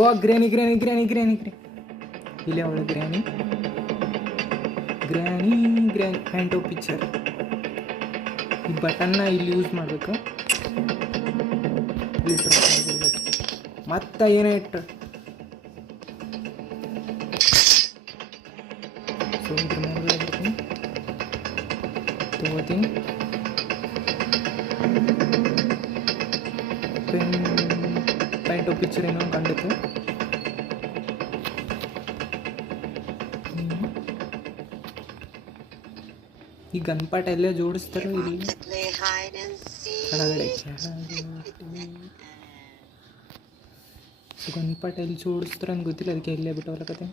ಓ granny granny granny granny granny ಇಲ್ಲಿ ಅವಳು granny granny granny hand of picture. ಈ ಬಟನ್ನ ಇಲ್ಲಿ ಯೂಸ್ ಮಾಡಬೇಕು. ಮತ್ತೆ ಏನೇ ಇಟ್ಟು ಸೊ ಇದ್ರ ಮೇಲೆ ಬರ್ತೀನಿ ತಗೋತೀನಿ. ಪೇಂಟ್ ಆಫ್ ಪಿಕ್ಚರ್ ಏನೋ ಕಂಡಿತ್ತು. ಈ ಗನ್ಪಾಟ್ ಎಲ್ಲೇ ಜೋಡಿಸ್ತಾರೋ ಇಲ್ಲಿ ಕೆಳಗಡೆ ಗನ್ಪಾಟ್ ಎಲ್ಲಿ ಜೋಡಿಸ್ತಾರೋ ಅಂತ ಗೊತ್ತಿಲ್ಲ, ಅದಕ್ಕೆ ಇಲ್ಲೇ ಬಿಟ್ಟು ಹೊಲಕತ್ತೆ.